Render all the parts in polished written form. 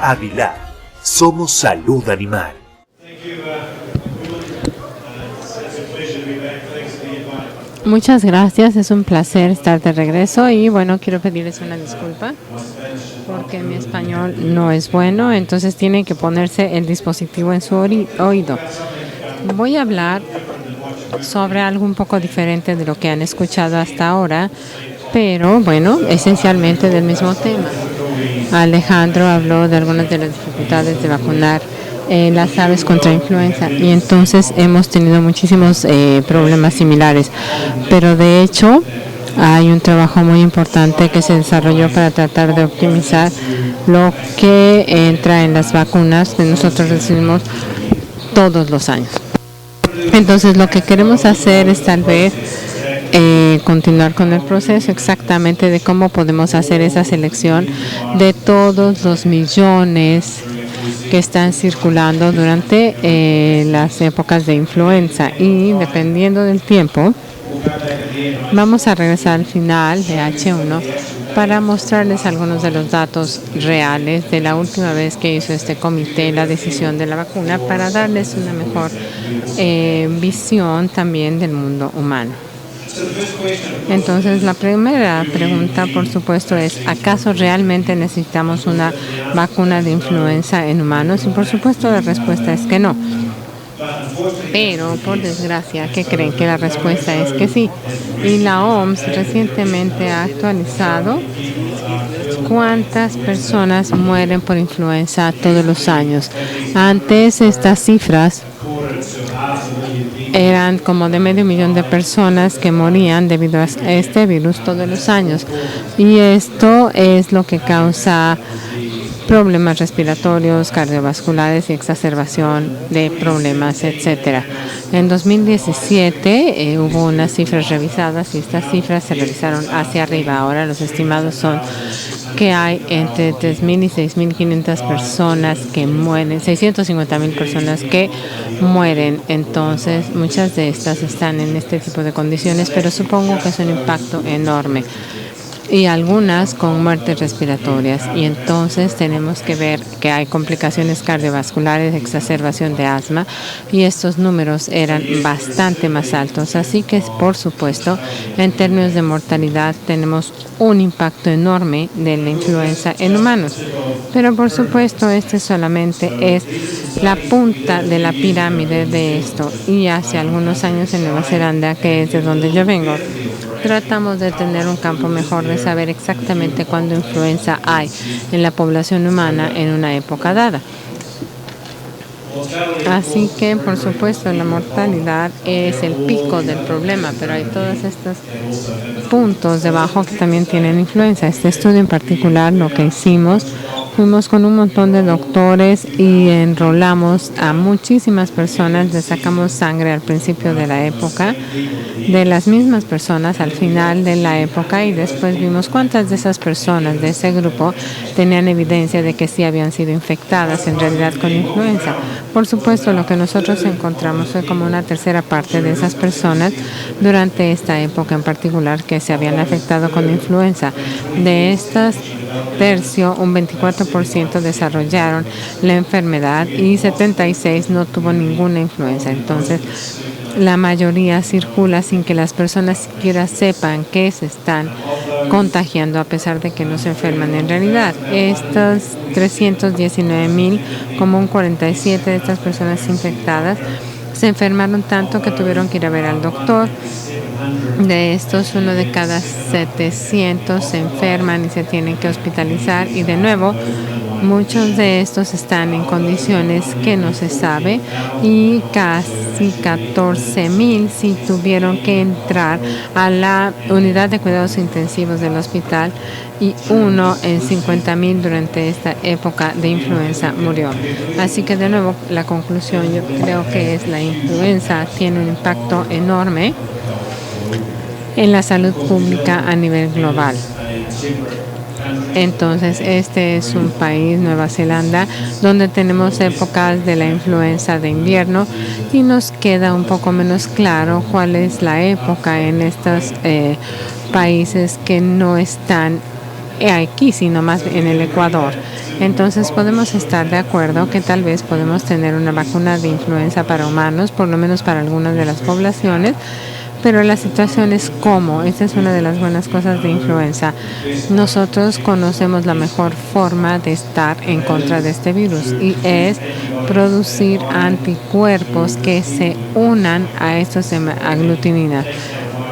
Avilar. Somos salud animal. Muchas gracias, es un placer estar de regreso y bueno, quiero pedirles una disculpa porque mi español no es bueno, entonces tienen que ponerse el dispositivo en su oído. Voy a hablar sobre algo un poco diferente de lo que han escuchado hasta ahora, pero bueno, esencialmente del mismo tema. Alejandro habló de algunas de las dificultades de vacunar las aves contra influenza y entonces hemos tenido muchísimos problemas similares, pero de hecho hay un trabajo muy importante que se desarrolló para tratar de optimizar lo que entra en las vacunas que nosotros recibimos todos los años. Entonces lo que queremos hacer es tal vez continuar con el proceso exactamente de cómo podemos hacer esa selección de todos los millones que están circulando durante las épocas de influenza y dependiendo del tiempo vamos a regresar al final de H1 para mostrarles algunos de los datos reales de la última vez que hizo este comité la decisión de la vacuna para darles una mejor visión también del mundo humano. Entonces, la primera pregunta, por supuesto, es ¿acaso realmente necesitamos una vacuna de influenza en humanos? Y por supuesto, la respuesta es que no. Pero, por desgracia, ¿qué creen? Que la respuesta es que sí. Y la OMS recientemente ha actualizado cuántas personas mueren por influenza todos los años. Antes, estas cifras eran como de 500,000 de personas que morían debido a este virus todos los años. Y esto es lo que causa problemas respiratorios, cardiovasculares y exacerbación de problemas, etcétera. En 2017 hubo unas cifras revisadas y estas cifras se revisaron hacia arriba. Ahora los estimados son que hay entre 3,000 y 6,500 personas que mueren, 650,000 personas que mueren. Entonces, muchas de estas están en este tipo de condiciones, pero supongo que es un impacto enorme. Y algunas con muertes respiratorias. Y entonces tenemos que ver que hay complicaciones cardiovasculares, exacerbación de asma, y estos números eran bastante más altos. Así que, por supuesto, en términos de mortalidad tenemos un impacto enorme de la influenza en humanos. Pero, por supuesto, este solamente es la punta de la pirámide de esto. Y hace algunos años en Nueva Zelanda, que es de donde yo vengo, tratamos de tener un campo mejor de saber exactamente cuándo influenza hay en la población humana en una época dada. Así que, por supuesto, la mortalidad es el pico del problema, pero hay todos estos puntos debajo que también tienen influenza. Este estudio en particular, lo que hicimos, fuimos con un montón de doctores y enrolamos a muchísimas personas, les sacamos sangre al principio de la época, de las mismas personas al final de la época y después vimos cuántas de esas personas de ese grupo tenían evidencia de que sí habían sido infectadas en realidad con influenza. Por supuesto, lo que nosotros encontramos fue como una tercera parte de esas personas durante esta época en particular que se habían afectado con influenza. De estas tercio, un 24% desarrollaron la enfermedad y 76% no tuvo ninguna influenza. Entonces, la mayoría circula sin que las personas siquiera sepan que se están contagiando a pesar de que no se enferman en realidad. Estas 319,000, como un 47% de estas personas infectadas, se enfermaron tanto que tuvieron que ir a ver al doctor. De estos, 1 de cada 700 se enferman y se tienen que hospitalizar. Y de nuevo, muchos de estos están en condiciones que no se sabe y casi 14,000 sí tuvieron que entrar a la unidad de cuidados intensivos del hospital y 1 en 50,000 durante esta época de influenza murió. Así que de nuevo, la conclusión yo creo que es la influenza tiene un impacto enorme en la salud pública a nivel global. Entonces, este es un país, Nueva Zelanda, donde tenemos épocas de la influenza de invierno y nos queda un poco menos claro cuál es la época en estos países que no están aquí, sino más en el Ecuador. Entonces podemos estar de acuerdo que tal vez podemos tener una vacuna de influenza para humanos, por lo menos para algunas de las poblaciones, pero la situación es cómo. Esta es una de las buenas cosas de influenza. Nosotros conocemos la mejor forma de estar en contra de este virus y es producir anticuerpos que se unan a estos aglutininas.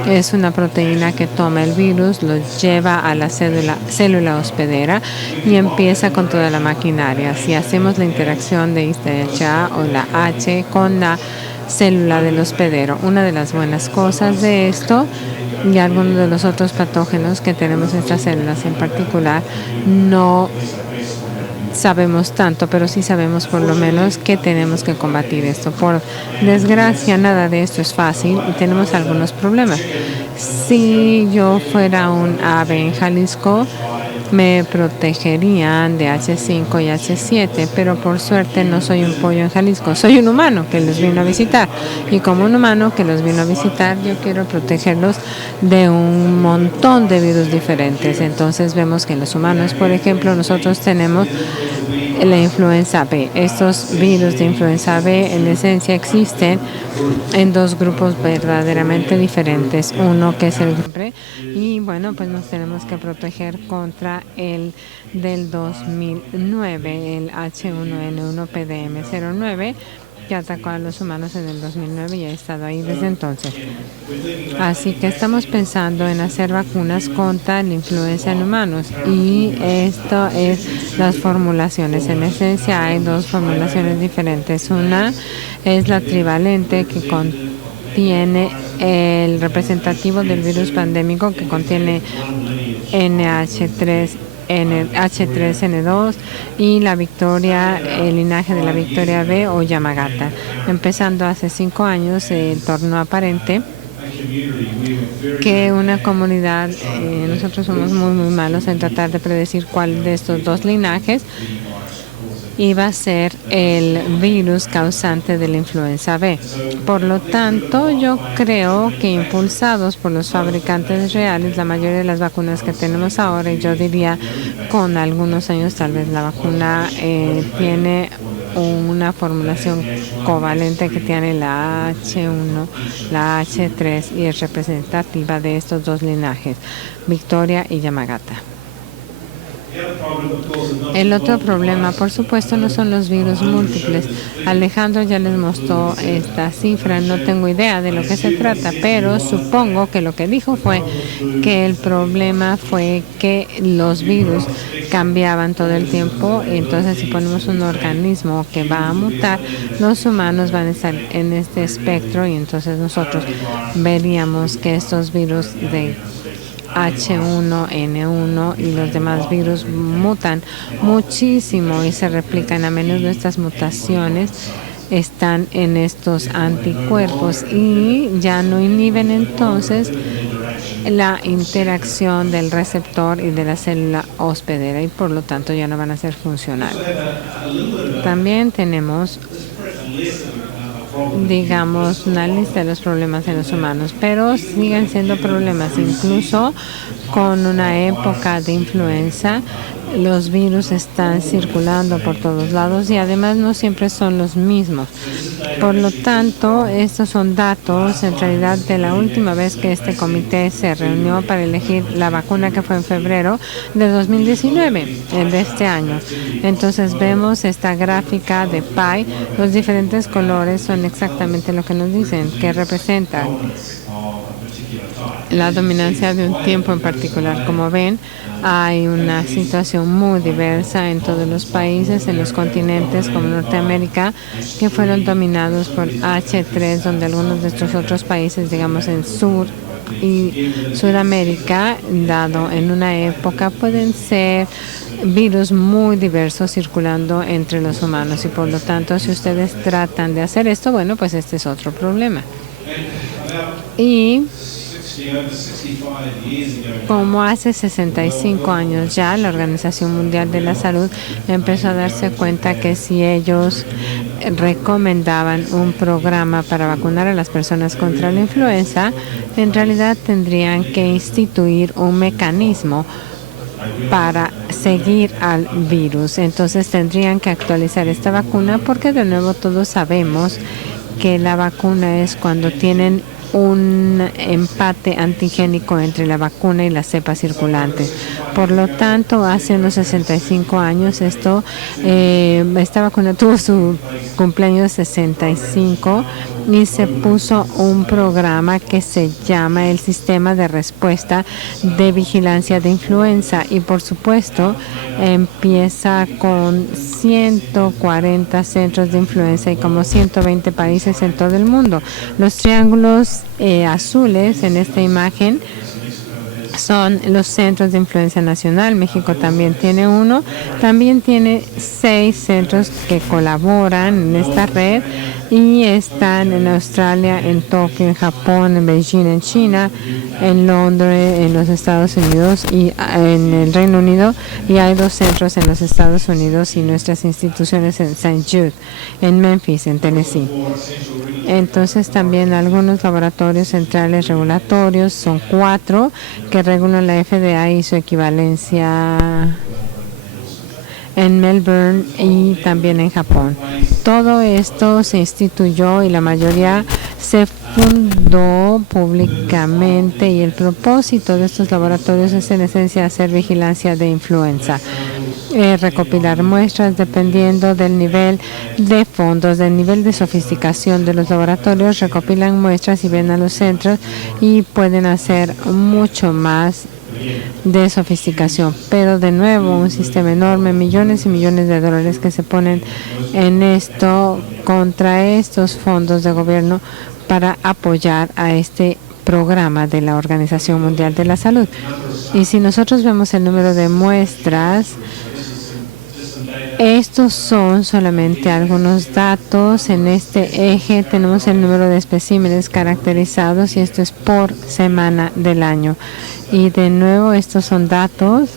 Es una proteína que toma el virus, lo lleva a la célula hospedera y empieza con toda la maquinaria. Si hacemos la interacción de ISTHA o la H con la célula del hospedero, una de las buenas cosas de esto y algunos de los otros patógenos que tenemos estas células en particular, no sabemos tanto, pero sí sabemos por lo menos que tenemos que combatir esto. Por desgracia, nada de esto es fácil y tenemos algunos problemas. Si yo fuera un ave en Jalisco, me protegerían de H5 y H7, pero por suerte no soy un pollo en Jalisco, soy un humano que los vino a visitar. Y como un humano que los vino a visitar, yo quiero protegerlos de un montón de virus diferentes. Entonces vemos que en los humanos, por ejemplo, nosotros tenemos la influenza B. Estos virus de influenza B en esencia existen en dos grupos verdaderamente diferentes. Uno que es el grupo y bueno, pues nos tenemos que proteger contra el del 2009, el H1N1-PDM09, que atacó a los humanos en el 2009 y ha estado ahí desde entonces. Así que estamos pensando en hacer vacunas contra la influenza en humanos y esto es las formulaciones. En esencia hay dos formulaciones diferentes. Una es la trivalente que contiene el representativo del virus pandémico que contiene H3N2 y la Victoria, el linaje de la Victoria B o Yamagata. Empezando hace 5 años se tornó aparente que una comunidad, nosotros somos muy malos en tratar de predecir cuál de estos dos linajes iba a ser el virus causante de la influenza B. Por lo tanto, yo creo que impulsados por los fabricantes reales, la mayoría de las vacunas que tenemos ahora, y yo diría con algunos años tal vez la vacuna tiene una formulación covalente que tiene la H1, la H3 y es representativa de estos dos linajes, Victoria y Yamagata. El otro problema, por supuesto, no son los virus múltiples. Alejandro ya les mostró esta cifra, no tengo idea de lo que se trata, pero supongo que lo que dijo fue que el problema fue que los virus cambiaban todo el tiempo. Entonces, si ponemos un organismo que va a mutar, los humanos van a estar en este espectro y entonces nosotros veríamos que estos virus de H1N1 y los demás virus mutan muchísimo y se replican. A menudo estas mutaciones están en estos anticuerpos y ya no inhiben entonces la interacción del receptor y de la célula hospedera y por lo tanto ya no van a ser funcionales. También tenemos, digamos, una lista de los problemas en los humanos, pero siguen siendo problemas. Incluso con una época de influenza, los virus están circulando por todos lados y además no siempre son los mismos. Por lo tanto, estos son datos en realidad de la última vez que este comité se reunió para elegir la vacuna, que fue en febrero de 2019, de este año. Entonces vemos esta gráfica de pie, los diferentes colores son exactamente lo que nos dicen, que representan la dominancia de un tiempo en particular. Como ven, hay una situación muy diversa en todos los países, en los continentes como Norteamérica, que fueron dominados por H3, donde algunos de estos otros países, digamos en Sur y Sudamérica, dado en una época, pueden ser virus muy diversos circulando entre los humanos y por lo tanto, si ustedes tratan de hacer esto, bueno, pues este es otro problema. Y como hace 65 años ya, la Organización Mundial de la Salud empezó a darse cuenta que si ellos recomendaban un programa para vacunar a las personas contra la influenza, en realidad tendrían que instituir un mecanismo para seguir al virus. Entonces tendrían que actualizar esta vacuna porque de nuevo todos sabemos que la vacuna es cuando tienen un empate antigénico entre la vacuna y la cepa circulante. Por lo tanto, hace unos 65 años esta vacuna tuvo su cumpleaños 65 y se puso un programa que se llama el Sistema de Respuesta de Vigilancia de Influenza y por supuesto empieza con 140 centros de influenza y como 120 países en todo el mundo. Los triángulos azules en esta imagen son los centros de influencia nacional. México también tiene uno. También tiene 6 centros que colaboran en esta red y están en Australia, en Tokio, en Japón, en Beijing, en China, en Londres, en los Estados Unidos y en el Reino Unido. Y hay 2 centros en los Estados Unidos y nuestras instituciones en St. Jude, en Memphis, en Tennessee. Entonces también algunos laboratorios centrales regulatorios, son 4 que regulan la FDA y su equivalencia en Melbourne y también en Japón. Todo esto se instituyó y la mayoría se fundó públicamente y el propósito de estos laboratorios es en esencia hacer vigilancia de influenza. Recopilar muestras dependiendo del nivel de fondos, del nivel de sofisticación de los laboratorios, recopilan muestras y ven a los centros y pueden hacer mucho más de sofisticación, pero de nuevo un sistema enorme, millones y millones de dólares que se ponen en esto contra estos fondos de gobierno para apoyar a este programa de la Organización Mundial de la Salud. Y si nosotros vemos el número de muestras, estos son solamente algunos datos. En este eje tenemos el número de especímenes caracterizados y esto es por semana del año. Y de nuevo estos son datos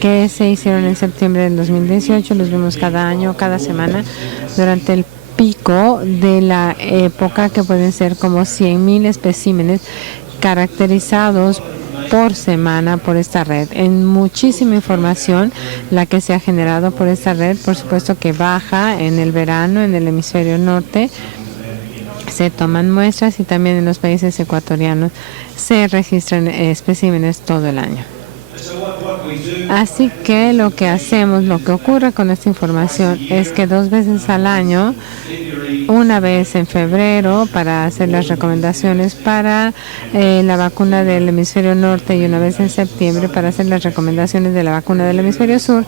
que se hicieron en septiembre del 2018, los vemos cada año, cada semana, durante el pico de la época que pueden ser como 100,000 especímenes caracterizados por semana por esta red. En muchísima información la que se ha generado por esta red, por supuesto que baja en el verano en el hemisferio norte. Se toman muestras y también en los países ecuatorianos se registran especímenes todo el año. Así que lo que hacemos, lo que ocurre con esta información es que 2 veces al año, una vez en febrero para hacer las recomendaciones para la vacuna del hemisferio norte y una vez en septiembre para hacer las recomendaciones de la vacuna del hemisferio sur,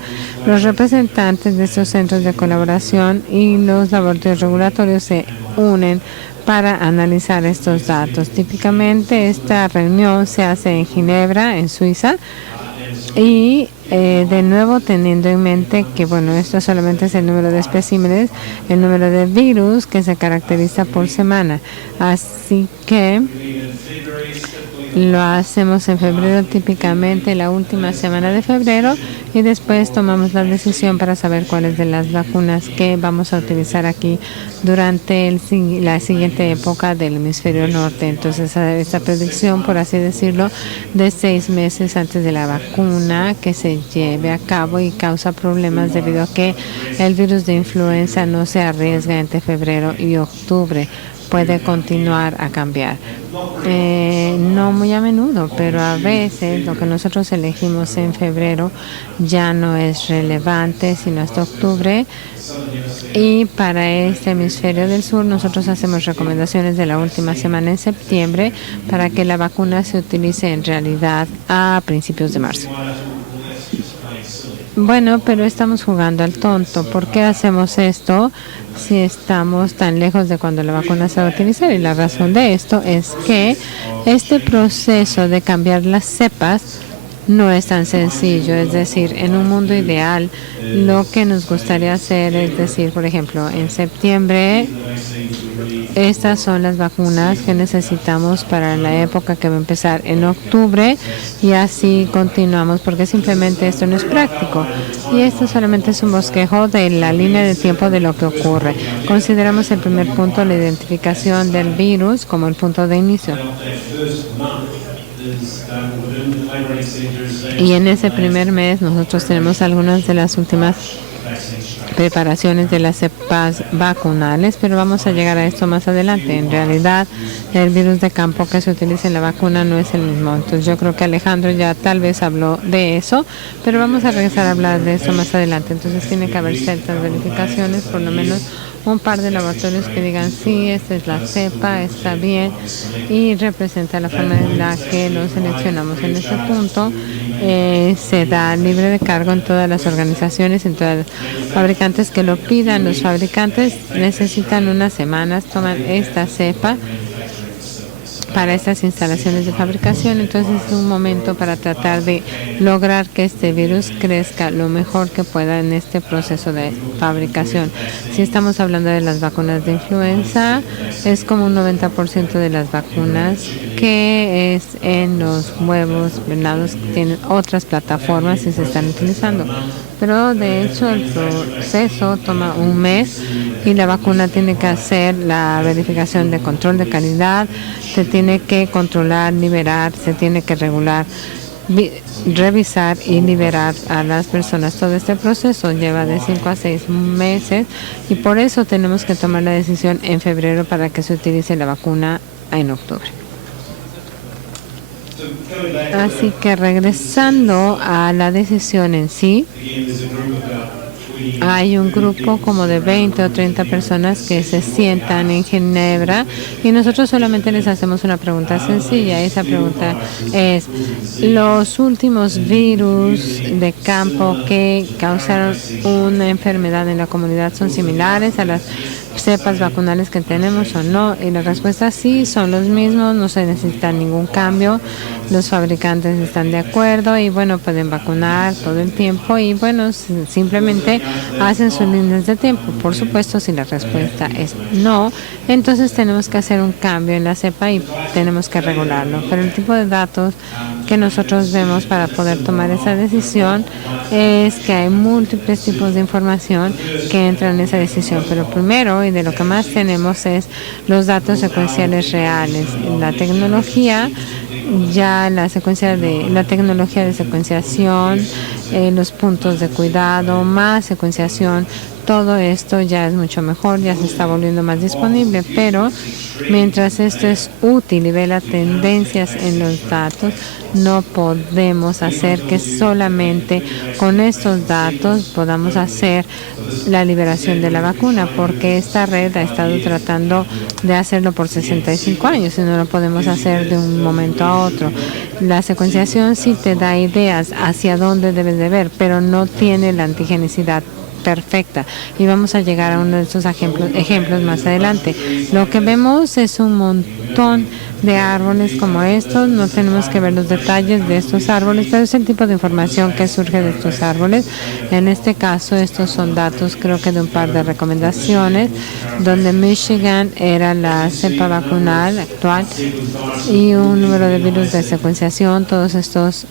los representantes de estos centros de colaboración y los laboratorios regulatorios se unen para analizar estos datos. Típicamente esta reunión se hace en Ginebra, en Suiza, y de nuevo teniendo en mente que bueno, esto solamente es el número de especímenes, el número de virus que se caracteriza por semana. Así que lo hacemos en febrero, típicamente la última semana de febrero, y después tomamos la decisión para saber cuáles de las vacunas que vamos a utilizar aquí durante la siguiente época del hemisferio norte. Entonces, esta predicción, por así decirlo, de 6 meses antes de la vacuna que se lleve a cabo y causa problemas debido a que el virus de influenza no se arriesga entre febrero y octubre. Puede continuar a cambiar. No muy a menudo, pero a veces lo que nosotros elegimos en febrero ya no es relevante, sino hasta octubre. Y para este hemisferio del sur nosotros hacemos recomendaciones de la última semana en septiembre para que la vacuna se utilice en realidad a principios de marzo. Bueno, pero estamos jugando al tonto. ¿Por qué hacemos esto si estamos tan lejos de cuando la vacuna se va a utilizar? Y la razón de esto es que este proceso de cambiar las cepas no es tan sencillo. Es decir, en un mundo ideal, lo que nos gustaría hacer es decir, por ejemplo, en septiembre, estas son las vacunas que necesitamos para la época que va a empezar en octubre y así continuamos, porque simplemente esto no es práctico. Y esto solamente es un bosquejo de la línea de tiempo de lo que ocurre. Consideramos el primer punto, la identificación del virus, como el punto de inicio. Y en ese primer mes nosotros tenemos algunas de las últimas preparaciones de las cepas vacunales, pero vamos a llegar a esto más adelante. En realidad, el virus de campo que se utiliza en la vacuna no es el mismo. Entonces, yo creo que Alejandro ya tal vez habló de eso, pero vamos a regresar a hablar de eso más adelante. Entonces, tiene que haber ciertas verificaciones, por lo menos un par de laboratorios que digan sí, esta es la cepa, está bien y representa la forma en la que lo seleccionamos. En este punto se da libre de cargo en todas las organizaciones, en todas las fabricantes que lo pidan. Los fabricantes necesitan unas semanas, toman esta cepa para estas instalaciones de fabricación. Entonces es un momento para tratar de lograr que este virus crezca lo mejor que pueda en este proceso de fabricación. Si estamos hablando de las vacunas de influenza, es como un 90% de las vacunas que es en los huevos venados que tienen otras plataformas y se están utilizando. Pero de hecho el proceso toma un mes y la vacuna tiene que hacer la verificación de control de calidad, se tiene que controlar, liberar, se tiene que regular, revisar y liberar a las personas. Todo este proceso lleva de 5 a 6 meses y por eso tenemos que tomar la decisión en febrero para que se utilice la vacuna en octubre. Así que regresando a la decisión en sí, hay un grupo como de 20 o 30 personas que se sientan en Ginebra y nosotros solamente les hacemos una pregunta sencilla. Esa pregunta es: los últimos virus de campo que causaron una enfermedad en la comunidad son similares a las cepas vacunales que tenemos o no, y la respuesta sí, son los mismos, no se necesita ningún cambio, los fabricantes están de acuerdo y bueno, pueden vacunar todo el tiempo y bueno, simplemente hacen sus líneas de tiempo. Por supuesto, si la respuesta es no, entonces tenemos que hacer un cambio en la cepa y tenemos que regularlo, pero el tipo de datos que nosotros vemos para poder tomar esa decisión es que hay múltiples tipos de información que entran en esa decisión, pero primero y de lo que más tenemos es los datos secuenciales reales. La tecnología, ya la tecnología de secuenciación, los puntos de cuidado, más secuenciación, todo esto ya es mucho mejor, ya se está volviendo más disponible, pero mientras esto es útil y ve las tendencias en los datos, no podemos hacer que solamente con estos datos podamos hacer la liberación de la vacuna, porque esta red ha estado tratando de hacerlo por 65 años y no lo podemos hacer de un momento a otro. La secuenciación sí te da ideas hacia dónde debes de ver, pero no tiene la antigenicidad perfecta y vamos a llegar a uno de esos ejemplos más adelante. Lo que vemos es un montón de árboles como estos, no tenemos que ver los detalles de estos árboles, pero es el tipo de información que surge de estos árboles. En este caso, estos son datos, creo que de un par de recomendaciones, donde Michigan era la cepa vacunal actual y un número de virus de secuenciación, todos estos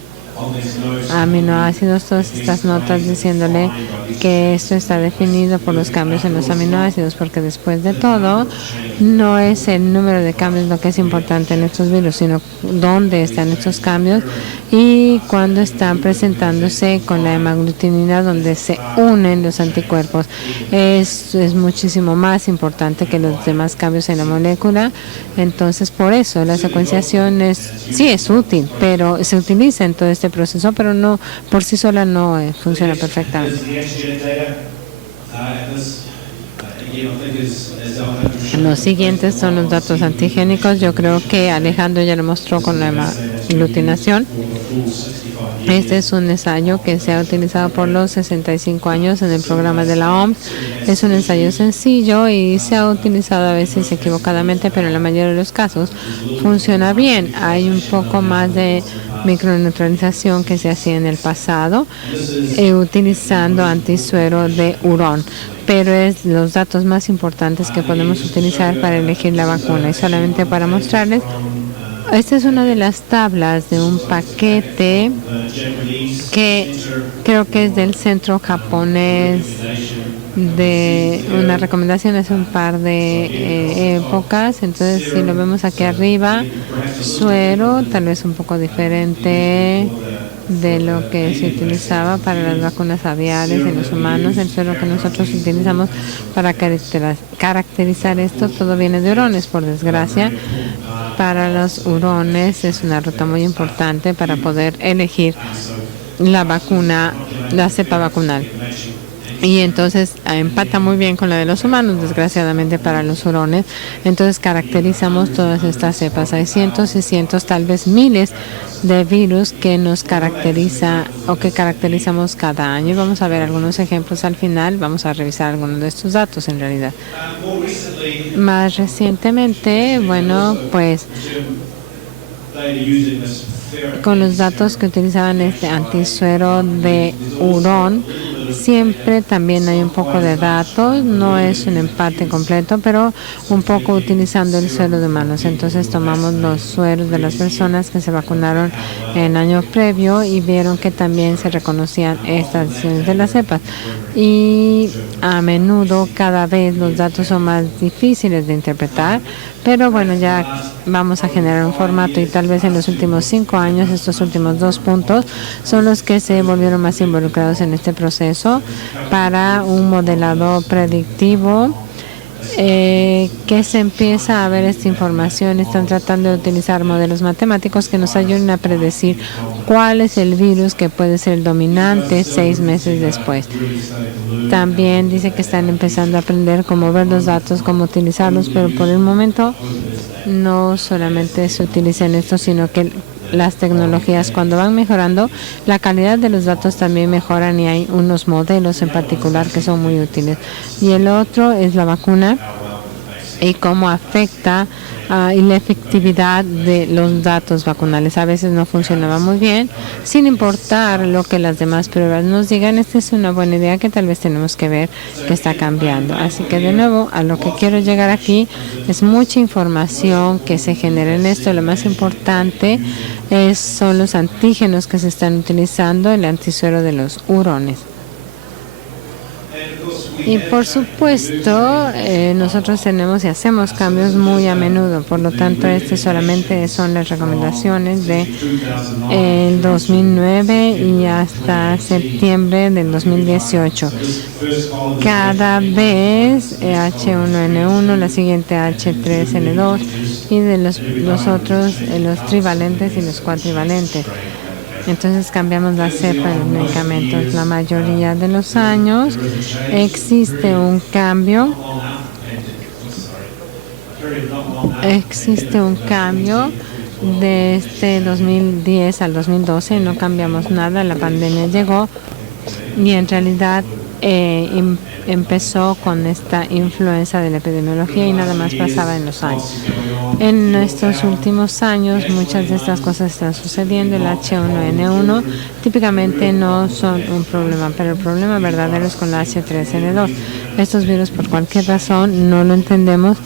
aminoácidos, todas estas notas diciéndole que esto está definido por los cambios en los aminoácidos, porque después de todo no es el número de cambios lo que es importante en estos virus, sino dónde están estos cambios y cuándo están presentándose con la hemaglutinina, donde se unen los anticuerpos. Es muchísimo más importante que los demás cambios en la molécula. Entonces, por eso la secuenciación sí es útil, pero se utiliza en todo este proceso, pero no por sí sola no funciona perfectamente. Los siguientes son los datos antigénicos. Yo creo que Alejandro ya lo mostró con la aglutinación. Este es un ensayo que se ha utilizado por los 65 años en el programa de la OMS. Es un ensayo sencillo y se ha utilizado a veces equivocadamente, pero en la mayoría de los casos funciona bien. Hay un poco más de microneutralización que se hacía en el pasado utilizando antisuero de hurón, pero es los datos más importantes que podemos utilizar para elegir la vacuna. Y solamente para mostrarles Esta es una de las tablas de un paquete que creo que es del Centro Japonés de una recomendación hace un par de épocas. Entonces, si lo vemos aquí arriba, suero, tal vez un poco diferente de lo que se utilizaba para las vacunas aviares en los humanos. El suero que nosotros utilizamos para caracterizar esto, todo viene de hurones, por desgracia. Para los hurones es una ruta muy importante para poder elegir la vacuna, la cepa vacunal. Y entonces empata muy bien con la de los humanos, desgraciadamente para los hurones. Entonces caracterizamos todas estas cepas. Hay cientos y cientos, tal vez miles de virus que nos caracteriza o que caracterizamos cada año. Y vamos a ver algunos ejemplos al final. Vamos a revisar algunos de estos datos en realidad. Más recientemente, bueno, pues con los datos que utilizaban este antisuero de hurón, siempre también hay un poco de datos, no es un empate completo, pero un poco utilizando el suero de humanos. Entonces tomamos los sueros de las personas que se vacunaron en año previo y vieron que también se reconocían estas adiciones de las cepas. Y a menudo cada vez los datos son más difíciles de interpretar, pero bueno, ya vamos a generar un formato y tal vez en los últimos 5 años, estos últimos 2 puntos son los que se volvieron más involucrados en este proceso para un modelado predictivo que se empieza a ver esta información. Están tratando de utilizar modelos matemáticos que nos ayuden a predecir cuál es el virus que puede ser el dominante 6 meses después. También dice que están empezando a aprender cómo ver los datos, cómo utilizarlos, pero por el momento no solamente se utilizan esto, sino que las tecnologías, cuando van mejorando, la calidad de los datos también mejoran y hay unos modelos en particular que son muy útiles. Y el otro es la vacuna y cómo afecta y la efectividad de los datos vacunales. A veces no funcionaba muy bien, sin importar lo que las demás pruebas nos digan. Esta es una buena idea que tal vez tenemos que ver que está cambiando. Así que de nuevo, a lo que quiero llegar aquí es mucha información que se genera en esto. Lo más importante son los antígenos que se están utilizando, el antisuero de los hurones. Y por supuesto, nosotros tenemos y hacemos cambios muy a menudo. Por lo tanto, este solamente son las recomendaciones de el 2009 y hasta septiembre del 2018. Cada vez H1N1, la siguiente H3N2 y de los otros, los trivalentes y los cuatrivalentes. Entonces cambiamos la cepa de los medicamentos. La mayoría de los años existe un cambio. De este 2010 al 2012. No cambiamos nada. La pandemia llegó y en realidad empezó con esta influencia de la epidemiología y nada más pasaba en los años. En estos últimos años muchas de estas cosas están sucediendo. El H1N1 típicamente no son un problema, pero el problema verdadero es con la H3N2. Estos virus, por cualquier razón, no lo entendemos.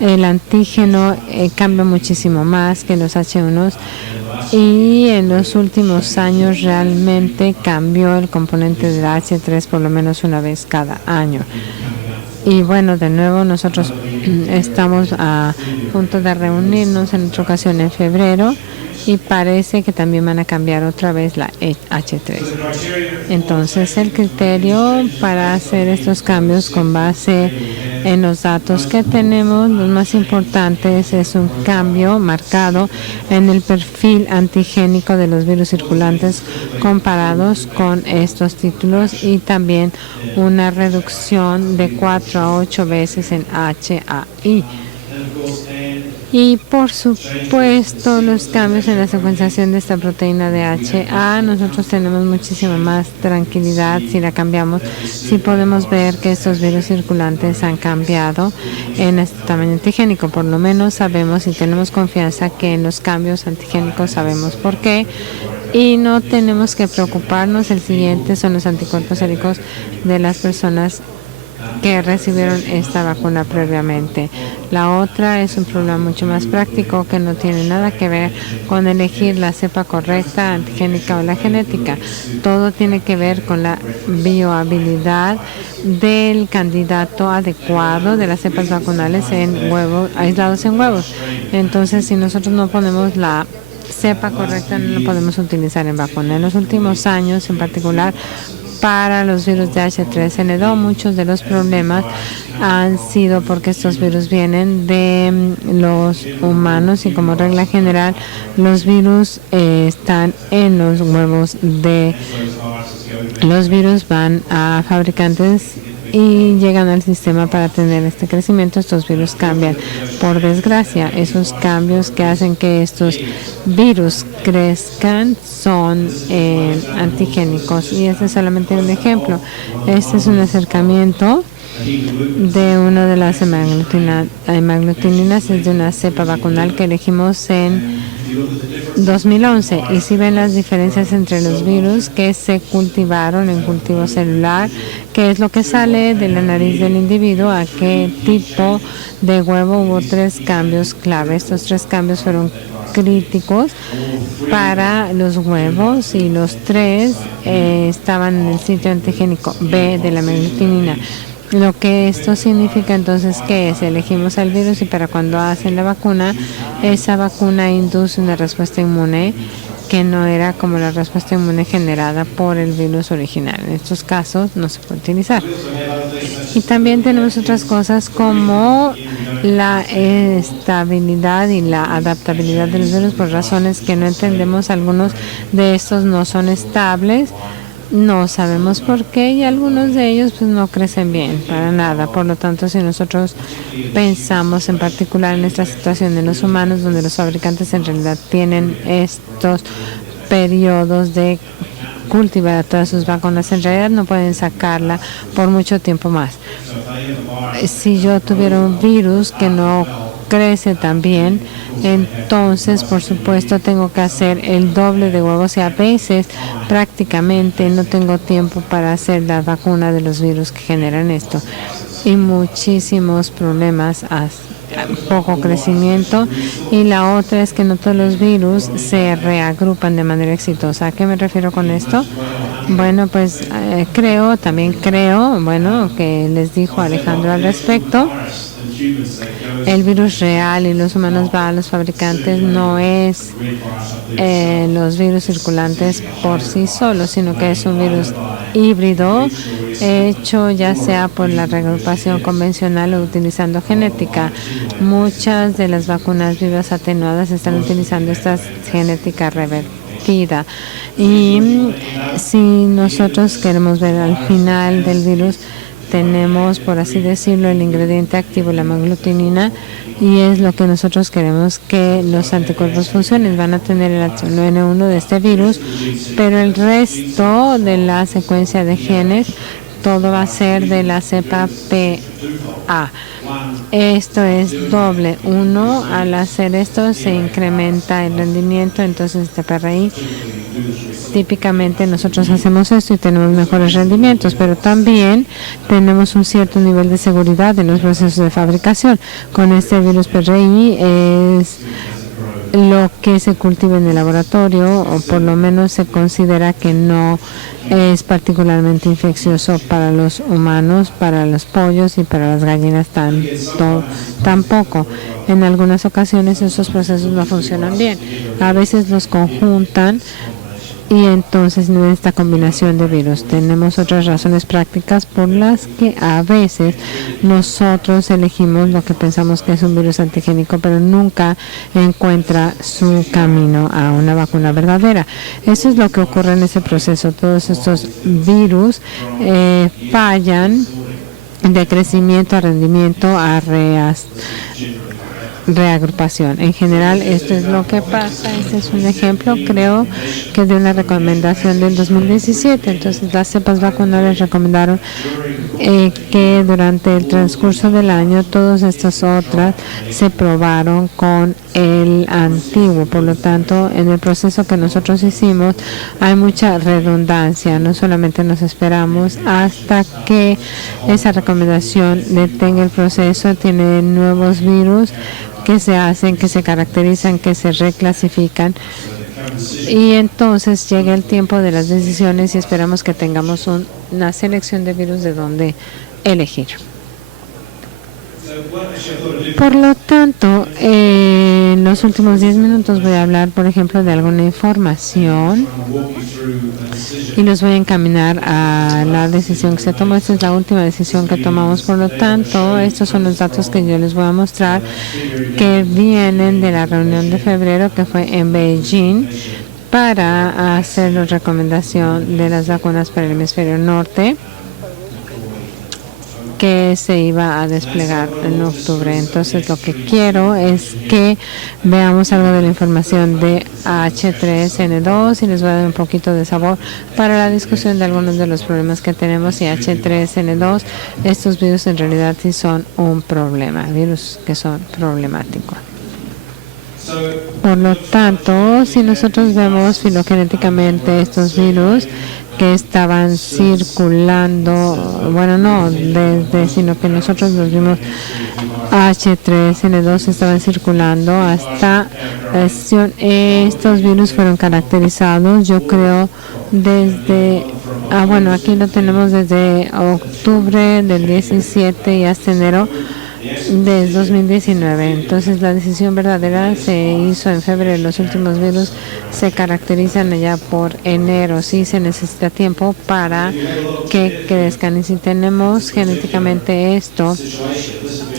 El antígeno cambia muchísimo más que los H1s. Y en los últimos años realmente cambió el componente del H3 por lo menos una vez cada año. Y bueno, de nuevo nosotros estamos a punto de reunirnos en otra ocasión en febrero y parece que también van a cambiar otra vez la H3. Entonces el criterio para hacer estos cambios con base en los datos que tenemos, los más importantes es un cambio marcado en el perfil antigénico de los virus circulantes comparados con estos títulos y también una reducción de 4 a 8 veces en HAI. Y por supuesto los cambios en la secuenciación de esta proteína de HA, nosotros tenemos muchísima más tranquilidad si la cambiamos, si podemos ver que estos virus circulantes han cambiado en este tamaño antigénico. Por lo menos sabemos y tenemos confianza que en los cambios antigénicos sabemos por qué y no tenemos que preocuparnos. El siguiente son los anticuerpos séricos de las personas que recibieron esta vacuna previamente. La otra es un problema mucho más práctico que no tiene nada que ver con elegir la cepa correcta, antigénica o la genética. Todo tiene que ver con la biohabilidad del candidato adecuado de las cepas vacunales en huevos, aislados en huevos. Entonces, si nosotros no ponemos la cepa correcta, no lo podemos utilizar en vacuna. En los últimos años, en particular, para los virus de H3N2, muchos de los problemas han sido porque estos virus vienen de los humanos y como regla general los virus están en los huevos de los virus, van a fabricantes y llegan al sistema para tener este crecimiento. Estos virus cambian. Por desgracia, esos cambios que hacen que estos virus crezcan son antigénicos. Y este es solamente un ejemplo. Este es un acercamiento de una de las hemaglutininas, es de una cepa vacunal que elegimos en 2011, y si ven las diferencias entre los virus que se cultivaron en cultivo celular, qué es lo que sale de la nariz del individuo, a qué tipo de huevo, hubo 3 cambios clave. Estos 3 cambios fueron críticos para los huevos y los 3 estaban en el sitio antigénico B de la hemaglutinina. Lo que esto significa entonces que es, elegimos al virus y para cuando hacen la vacuna, esa vacuna induce una respuesta inmune que no era como la respuesta inmune generada por el virus original. En estos casos no se puede utilizar. Y también tenemos otras cosas como la estabilidad y la adaptabilidad de los virus por razones que no entendemos. Algunos de estos no son estables. No sabemos por qué y algunos de ellos pues no crecen bien para nada. Por lo tanto, si nosotros pensamos en particular en esta situación de los humanos, donde los fabricantes en realidad tienen estos periodos de cultivar a todas sus vacunas, en realidad no pueden sacarla por mucho tiempo más. Si yo tuviera un virus que no crece tan bien, entonces por supuesto tengo que hacer el doble de huevos y a veces prácticamente no tengo tiempo para hacer la vacuna de los virus que generan esto y muchísimos problemas, poco crecimiento. Y la otra es que no todos los virus se reagrupan de manera exitosa. ¿A qué me refiero con esto? Bueno, pues también creo, que les dijo Alejandro al respecto. El virus real y los humanos va a los fabricantes no es los virus circulantes por sí solos, sino que es un virus híbrido hecho ya sea por la reagrupación convencional o utilizando genética. Muchas de las vacunas vivas atenuadas están utilizando esta genética revertida. Y si nosotros queremos ver al final del virus, tenemos, por así decirlo, el ingrediente activo, la hemaglutinina, y es lo que nosotros queremos que los anticuerpos funcionen. Van a tener el H1N1 de este virus, pero el resto de la secuencia de genes, todo va a ser de la cepa PA. Esto es doble. Al hacer esto se incrementa el rendimiento, entonces este PRI. Típicamente nosotros hacemos esto y tenemos mejores rendimientos, pero también tenemos un cierto nivel de seguridad en los procesos de fabricación. Con este virus PRI es lo que se cultiva en el laboratorio, o por lo menos se considera que no es particularmente infeccioso para los humanos, para los pollos y para las gallinas tampoco. En algunas ocasiones esos procesos no funcionan bien. A veces los conjuntan y entonces en esta combinación de virus tenemos otras razones prácticas por las que a veces nosotros elegimos lo que pensamos que es un virus antigénico, pero nunca encuentra su camino a una vacuna verdadera. Eso es lo que ocurre en ese proceso. Todos estos virus fallan de crecimiento a rendimiento, reagrupación. En general, esto es lo que pasa. Este es un ejemplo, creo que de una recomendación del 2017. Entonces, las cepas vacunales recomendaron que durante el transcurso del año todas estas otras se probaron con el antiguo. Por lo tanto, en el proceso que nosotros hicimos hay mucha redundancia. No solamente nos esperamos hasta que esa recomendación detenga el proceso, tiene nuevos virus que se hacen, que se caracterizan, que se reclasifican. Y entonces llega el tiempo de las decisiones y esperamos que tengamos una selección de virus de donde elegir. Por lo tanto, en los últimos 10 minutos voy a hablar, por ejemplo, de alguna información y los voy a encaminar a la decisión que se tomó. Esta es la última decisión que tomamos. Por lo tanto, estos son los datos que yo les voy a mostrar que vienen de la reunión de febrero que fue en Beijing para hacer la recomendación de las vacunas para el hemisferio norte, que se iba a desplegar en octubre. Entonces, lo que quiero es que veamos algo de la información de H3N2 y les voy a dar un poquito de sabor para la discusión de algunos de los problemas que tenemos. Y H3N2, estos virus en realidad sí son un problema, virus que son problemáticos. Por lo tanto, si nosotros vemos filogenéticamente estos virus que estaban circulando, bueno, no sino que nosotros los vimos, H3N2 estaban circulando hasta estos virus fueron caracterizados, yo creo, desde, bueno, aquí lo tenemos desde octubre del 17 y hasta enero de 2019. Entonces la decisión verdadera se hizo en febrero. Los últimos virus se caracterizan allá por enero. Sí se necesita tiempo para que crezcan. Y si tenemos genéticamente esto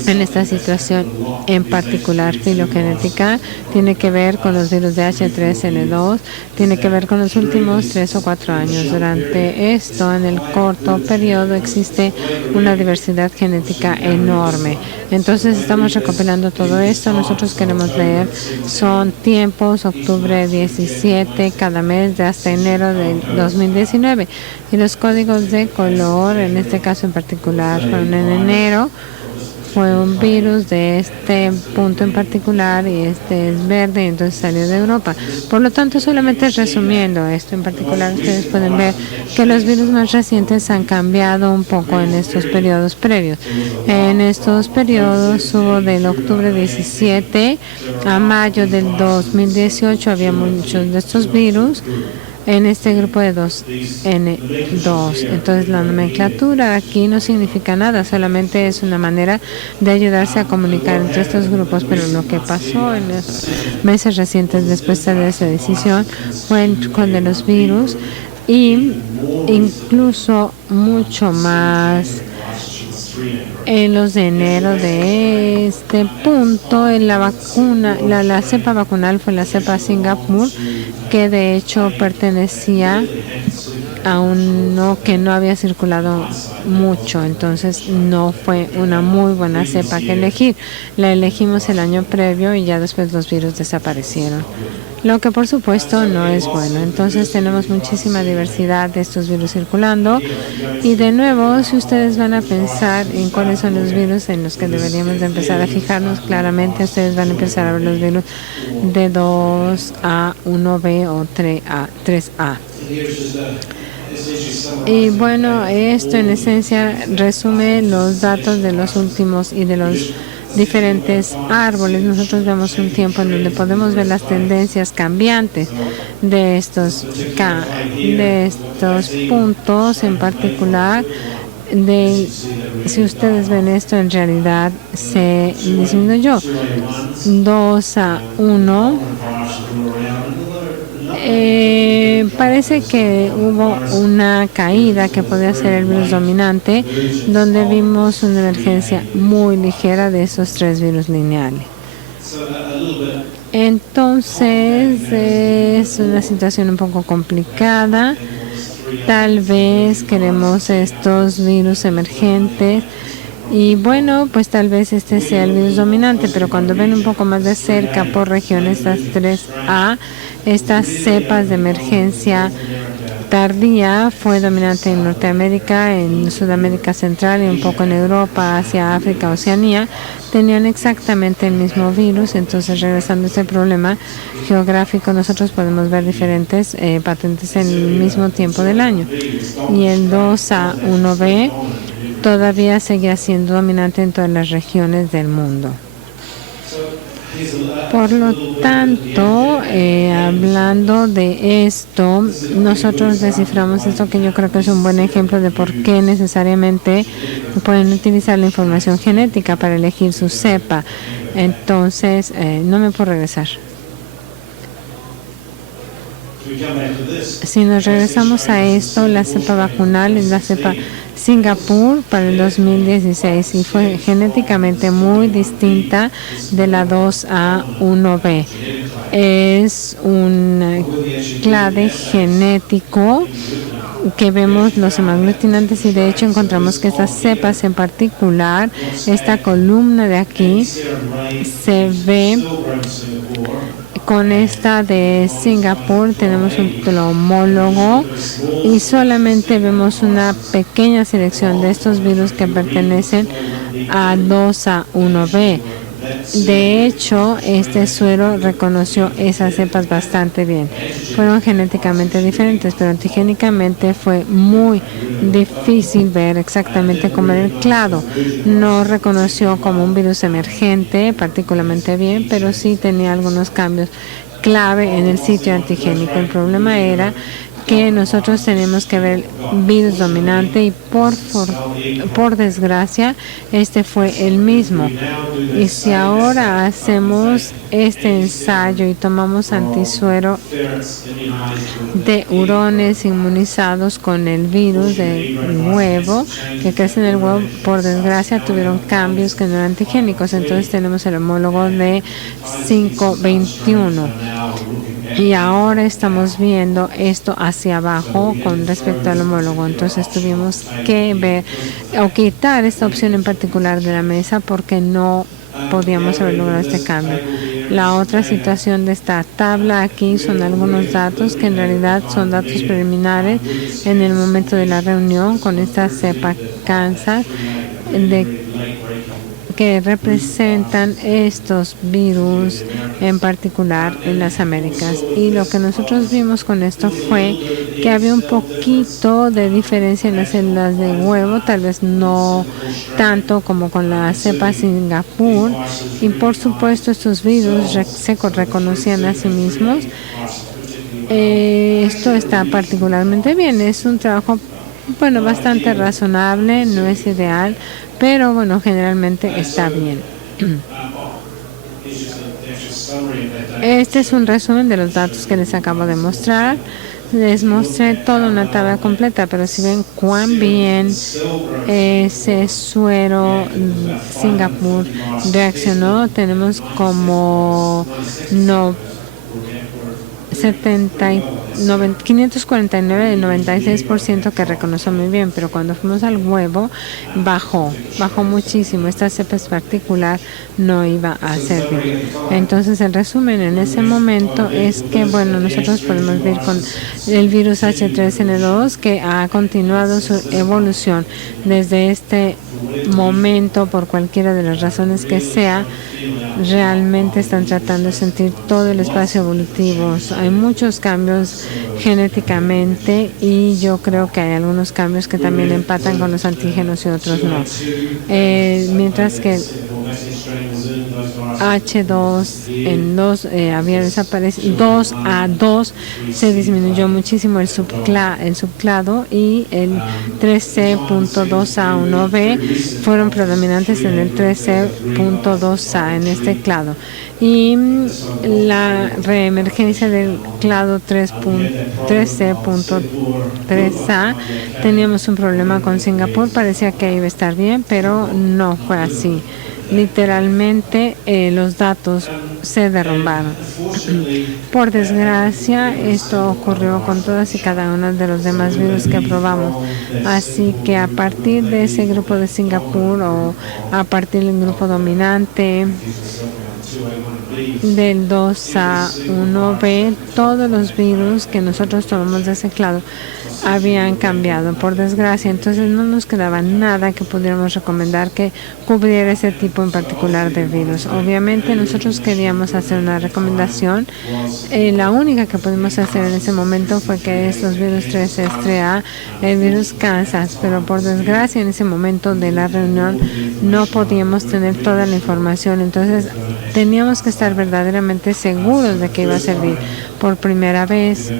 en esta situación en particular filogenética, tiene que ver con los virus de H3N2, tiene que ver con los últimos 3 o 4 años. Durante esto, en el corto periodo, existe una diversidad genética enorme. Entonces estamos recopilando todo esto. Nosotros queremos leer, son tiempos, octubre 17, cada mes de hasta enero de 2019. Y los códigos de color, en este caso en particular, fueron en enero. Fue un virus de este punto en particular y este es verde, y entonces salió de Europa. Por lo tanto, solamente resumiendo esto en particular, ustedes pueden ver que los virus más recientes han cambiado un poco en estos periodos previos. En estos periodos hubo del octubre 17 a mayo del 2018, había muchos de estos virus en este grupo de 2N2. Entonces la nomenclatura aquí no significa nada, solamente es una manera de ayudarse a comunicar entre estos grupos, pero lo que pasó en los meses recientes después de esa decisión fue con de los virus y incluso mucho más en los de enero de este punto. En la vacuna, la cepa vacunal fue la cepa Singapur, que de hecho pertenecía a uno que no había circulado mucho, entonces no fue una muy buena cepa que elegir. La elegimos el año previo y ya después los virus desaparecieron, lo que por supuesto no es bueno. Entonces tenemos muchísima diversidad de estos virus circulando y de nuevo, si ustedes van a pensar en cuáles son los virus en los que deberíamos de empezar a fijarnos, claramente ustedes van a empezar a ver los virus de 2A, 1B o 3A. Y bueno, esto en esencia resume los datos de los últimos y de los diferentes árboles. Nosotros vemos un tiempo en donde podemos ver las tendencias cambiantes de estos puntos en particular. Si ustedes ven esto, en realidad se disminuyó 2A1. Parece que hubo una caída que podía ser el virus dominante, donde vimos una emergencia muy ligera de esos 3 virus lineales. Entonces es una situación un poco complicada. Tal vez queremos estos virus emergentes Y bueno, pues tal vez este sea el virus dominante, pero cuando ven un poco más de cerca por región estas 3A, estas cepas de emergencia tardía fue dominante en Norteamérica, en Sudamérica Central y un poco en Europa, Asia, África, Oceanía, tenían exactamente el mismo virus. Entonces, regresando a este problema geográfico, nosotros podemos ver diferentes patentes en el mismo tiempo del año. Y el 2A1B todavía seguía siendo dominante en todas las regiones del mundo. Por lo tanto, hablando de esto, nosotros desciframos esto, que yo creo que es un buen ejemplo de por qué necesariamente pueden utilizar la información genética para elegir su cepa. Entonces, no me puedo regresar. Si nos regresamos a esto, la cepa vacunal es la cepa Singapur para el 2016 y fue genéticamente muy distinta de la 2A1B. Es un clade genético que vemos los hemaglutinantes y de hecho encontramos que estas cepas en particular, esta columna de aquí se ve con esta de Singapur. Tenemos un homólogo y solamente vemos una pequeña selección de estos virus que pertenecen a 2A1B. De hecho, este suero reconoció esas cepas bastante bien. Fueron genéticamente diferentes, pero antigénicamente fue muy difícil ver exactamente cómo era el clado. No reconoció como un virus emergente particularmente bien, pero sí tenía algunos cambios clave en el sitio antigénico. El problema era que nosotros tenemos que ver virus dominante y por desgracia este fue el mismo. Y si ahora hacemos este ensayo y tomamos antisuero de hurones inmunizados con el virus del huevo que crece en el huevo, por desgracia tuvieron cambios que no eran antigénicos. Entonces tenemos el homólogo de 521. Y ahora estamos viendo esto hacia abajo con respecto al homólogo. Entonces tuvimos que ver o quitar esta opción en particular de la mesa porque no podíamos haber logrado este cambio. La otra situación de esta tabla aquí son algunos datos que en realidad son datos preliminares en el momento de la reunión con esta cepa Kansas que representan estos virus en particular en las Américas. Y lo que nosotros vimos con esto fue que había un poquito de diferencia en las células de huevo, tal vez no tanto como con la cepa Singapur, y por supuesto estos virus se reconocían a sí mismos. Esto está particularmente bien, es un trabajo bastante razonable, no es ideal, pero bueno, generalmente está bien. Este es un resumen de los datos que les acabo de mostrar. Les mostré toda una tabla completa, pero si ven cuán bien ese suero Singapur reaccionó, tenemos como 549 del 96% que reconoció muy bien, pero cuando fuimos al huevo bajó muchísimo. Esta cepa particular no iba a servir. Entonces el resumen en ese momento es que bueno, nosotros podemos ver con el virus H3N2 que ha continuado su evolución desde este momento por cualquiera de las razones que sea. Realmente están tratando de sentir todo el espacio evolutivo. Hay muchos cambios genéticamente y yo creo que hay algunos cambios que también empatan con los antígenos y otros no. Mientras que H2N2 había desaparecido, 2A2 se disminuyó muchísimo el subclado y el 3C.2A1B fueron predominantes en el 3C.2A en este clado. Y la reemergencia del clado 3C.3A, teníamos un problema con Singapur, parecía que iba a estar bien, pero no fue así. literalmente los datos se derrumbaron. Por desgracia, esto ocurrió con todas y cada una de los demás virus que probamos. Así que a partir de ese grupo de Singapur o a partir del grupo dominante del 2A1B, todos los virus que nosotros tomamos de ese clado habían cambiado, por desgracia. Entonces no nos quedaba nada que pudiéramos recomendar que cubriera ese tipo en particular de virus. Obviamente nosotros queríamos hacer una recomendación. La única que pudimos hacer en ese momento fue que estos virus 3A, el virus Kansas, pero por desgracia en ese momento de la reunión no podíamos tener toda la información. Entonces teníamos que estar verdaderamente seguros de que iba a servir. Por primera vez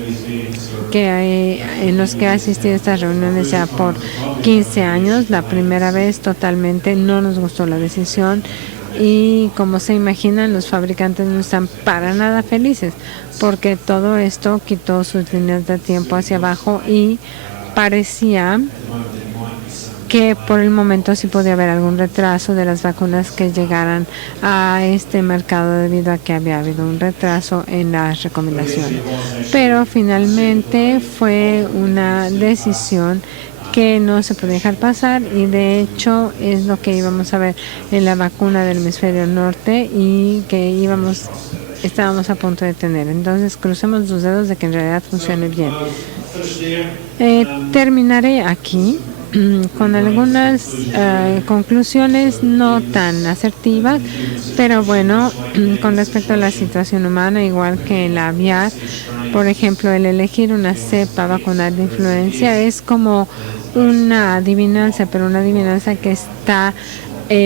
que en los que he asistido a estas reuniones ya por 15 años, la primera vez totalmente no nos gustó la decisión y como se imaginan los fabricantes no están para nada felices porque todo esto quitó sus líneas de tiempo hacia abajo y parecía que por el momento sí podía haber algún retraso de las vacunas que llegaran a este mercado debido a que había habido un retraso en las recomendaciones. Pero finalmente fue una decisión que no se puede dejar pasar y de hecho es lo que íbamos a ver en la vacuna del hemisferio norte y que estábamos a punto de tener. Entonces crucemos los dedos de que en realidad funcione bien. Terminaré aquí con algunas conclusiones no tan asertivas, pero bueno, con respecto a la situación humana, igual que en la aviar, por ejemplo, el elegir una cepa vacunal de influenza es como una adivinanza, pero una adivinanza que está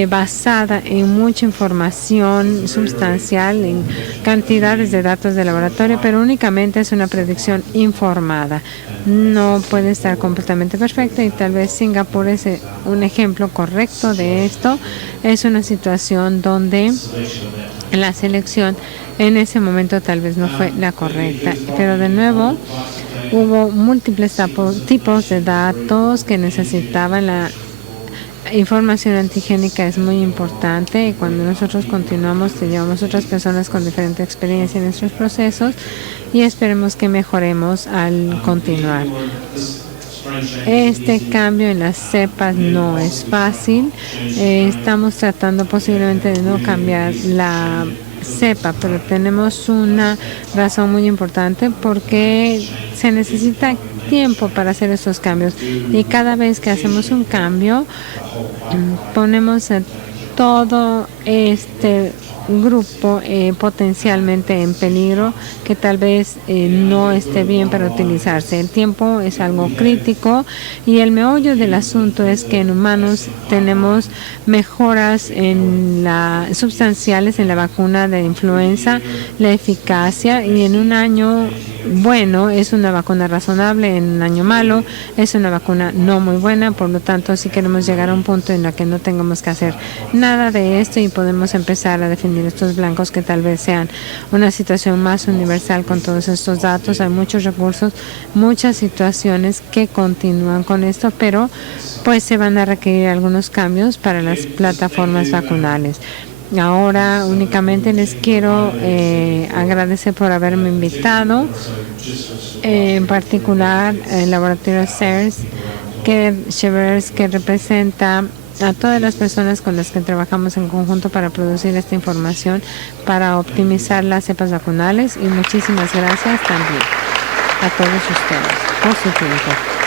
basada en mucha información sustancial, en cantidades de datos de laboratorio, pero únicamente es una predicción informada. No puede estar completamente perfecta y tal vez Singapur es un ejemplo correcto de esto. Es una situación donde la selección en ese momento tal vez no fue la correcta, pero de nuevo hubo múltiples tipos de datos que necesitaban la información antigénica. Es muy importante. Cuando nosotros continuamos, llevamos otras personas con diferente experiencia en nuestros procesos y esperemos que mejoremos al continuar. Este cambio en las cepas no es fácil. Estamos tratando posiblemente de no cambiar la cepa, pero tenemos una razón muy importante porque se necesita tiempo para hacer estos cambios y cada vez que hacemos un cambio ponemos todo este grupo potencialmente en peligro que tal vez no esté bien para utilizarse. El tiempo es algo crítico y el meollo del asunto es que en humanos tenemos mejoras sustanciales en la vacuna de influenza, la eficacia, y en un año bueno es una vacuna razonable, en un año malo es una vacuna no muy buena. Por lo tanto, si queremos llegar a un punto en el que no tengamos que hacer nada de esto y podemos empezar a definir estos blancos que tal vez sean una situación más universal con todos estos datos. Hay muchos recursos, muchas situaciones que continúan con esto, pero pues se van a requerir algunos cambios para las plataformas vacunales. Ahora únicamente les quiero agradecer por haberme invitado, en particular el laboratorio CERS, que representa a todas las personas con las que trabajamos en conjunto para producir esta información, para optimizar las cepas vacunales, y muchísimas gracias también a todos ustedes por su tiempo.